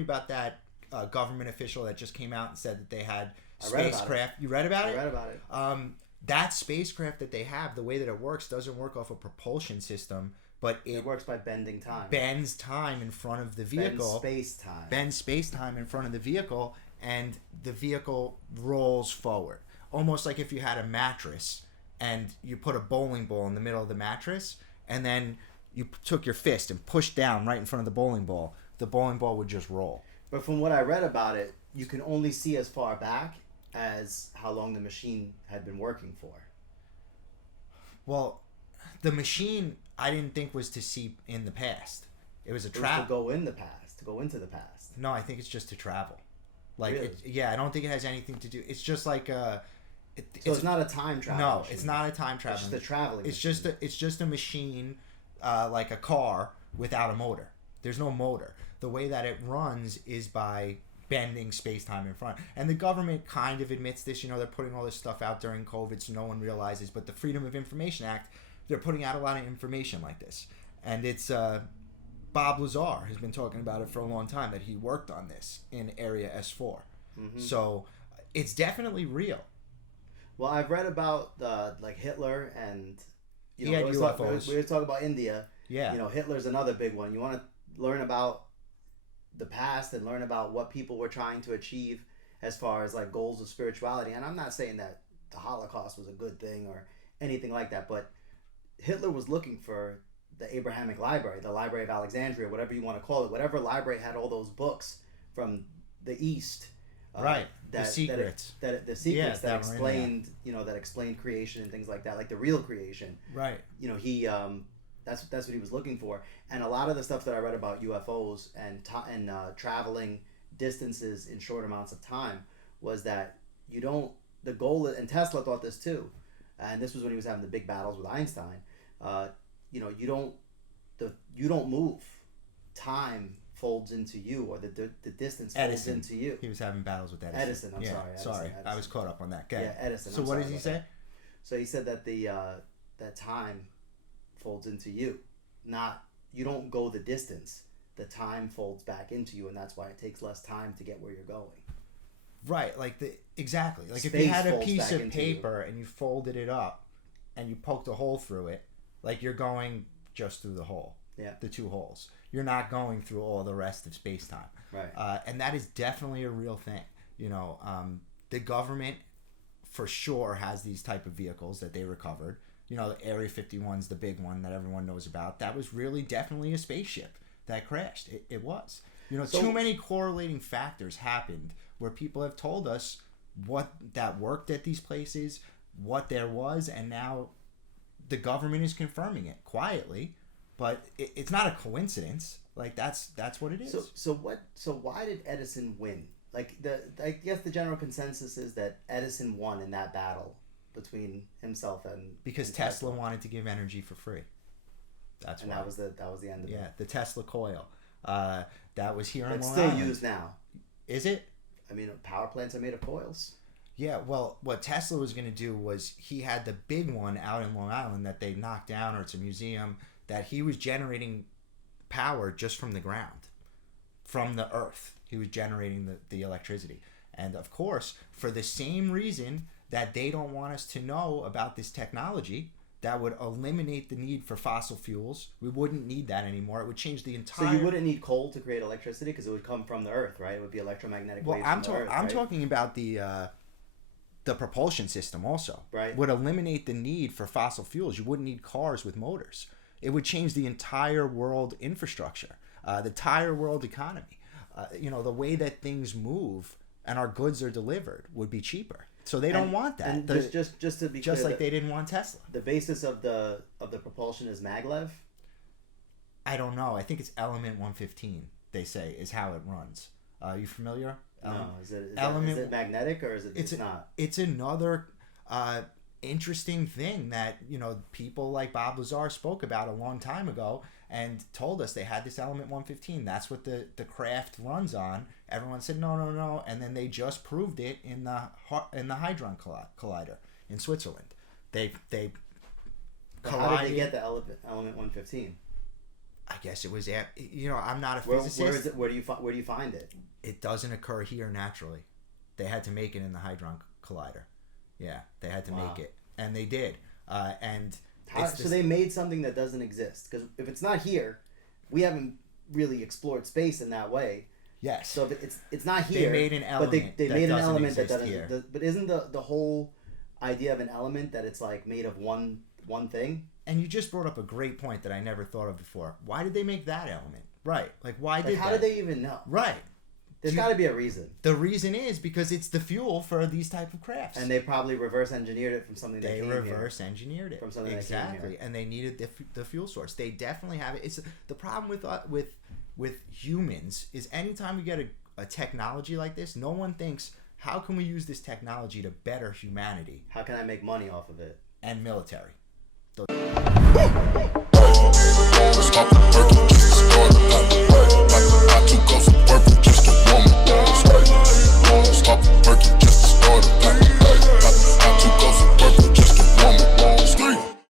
you about that government official that just came out and said that they had spacecraft. You read about it? I read about it. That spacecraft that they have, the way that it works, doesn't work off a propulsion system, but it works by bending time. Bends time in front of the vehicle. Bends space time in front of the vehicle, and the vehicle rolls forward. Almost like if you had a mattress and you put a bowling ball in the middle of the mattress, and then you took your fist and pushed down right in front of the bowling ball would just roll. But from what I read about it, you can only see as far back as how long the machine had been working for. Well, the machine I didn't think was to see in the past. It was a travel. To go in the past. To go into the past. No, I think it's just to travel. Like, really? I don't think it has anything to do. It's just like it's not a time travel. No, machine. It's not a time travel. It's just a traveling. It's just a machine, like a car without a motor. There's no motor. The way that it runs is by bending space-time in front. And the government kind of admits this. They're putting all this stuff out during COVID so no one realizes. But the Freedom of Information Act, they're putting out a lot of information like this. And it's Bob Lazar has been talking about it for a long time, that he worked on this in Area S4. Mm-hmm. So it's definitely real. Well, I've read about like Hitler and he had UFOs. We were talking about India. Yeah. Hitler's another big one. You want to learn about the past and learn about what people were trying to achieve as far as like goals of spirituality. And I'm not saying that the Holocaust was a good thing or anything like that, but Hitler was looking for the Abrahamic Library, the Library of Alexandria, whatever you want to call it, whatever library had all those books from the East. Right. The secrets that explained, that explained creation and things like that, like the real creation. Right. He that's what he was looking for. And a lot of the stuff that I read about UFOs and traveling distances in short amounts of time was that the goal, and Tesla thought this too, and this was when he was having the big battles with Einstein. You don't move. Time folds into you, or the distance folds into you. He was having battles with Edison. Sorry. Edison. I was caught up on that. Yeah, Edison. So what did he say? So he said that that time folds into you. You don't go the distance. The time folds back into you, and that's why it takes less time to get where you're going. Right, exactly. Like Space if you had a piece of paper and you folded it up and you poked a hole through it, like you're going just through the hole. Yeah. The two holes. You're not going through all the rest of space-time. Right. And that is definitely a real thing. The government for sure has these type of vehicles that they recovered. The Area 51's the big one that everyone knows about. That was really definitely a spaceship that crashed. It was. Too many correlating factors happened where people have told us what that worked at these places, what there was, and now the government is confirming it quietly. But it's not a coincidence. Like that's what it is. So why did Edison win? Like I guess the general consensus is that Edison won in that battle between himself and Tesla wanted to give energy for free. That's why. That was the end of it. Yeah, the Tesla coil. That was here in Long Island. It's still used now. Is it? I mean, power plants are made of coils. Yeah, well, what Tesla was going to do was he had the big one out in Long Island that they knocked down, or it's a museum, that he was generating power just from the ground, from the earth. He was generating the electricity. And of course, for the same reason that they don't want us to know about this technology that would eliminate the need for fossil fuels, we wouldn't need that anymore. It would change the entire... So you wouldn't need coal to create electricity because it would come from the earth, right? It would be electromagnetic waves from the earth, I'm talking about the propulsion system also. Right. Would eliminate the need for fossil fuels. You wouldn't need cars with motors. It would change the entire world infrastructure, the entire world economy. The way that things move and our goods are delivered would be cheaper. So they don't want that. And just to be just clear, like they didn't want Tesla. The basis of the propulsion is maglev? I don't know. I think it's element 115, they say, is how it runs. You familiar? No. Is it magnetic or is it not? It's another interesting thing that people like Bob Lazar spoke about a long time ago and told us they had this element 115. That's what the craft runs on. Everyone said no, and then they just proved it in the Hadron Collider in Switzerland. They How did they get the element 115? I guess it was, I'm not a Where physicist. is it? Where do you find it? It doesn't occur here naturally. They had to make it in the Hadron Collider. Yeah, they had to make it, and they did. So they made something that doesn't exist, because if it's not here, we haven't really explored space in that way. Yes. So if it's not here, they made an element. But they made an element that doesn't. Here. But isn't the whole idea of an element that it's like made of one thing? And you just brought up a great point that I never thought of before. Why did they make that element? Right. Like, why did how did they even know? Right. There's got to be a reason. The reason is because it's the fuel for these type of crafts. And they probably reverse engineered it from something that came here. They reverse engineered it. From something exactly. that came here. And they needed the fuel source. They definitely have it. It's the problem with humans is anytime we get a technology like this, no one thinks, how can we use this technology to better humanity? How can I make money off of it? And military. Let's talk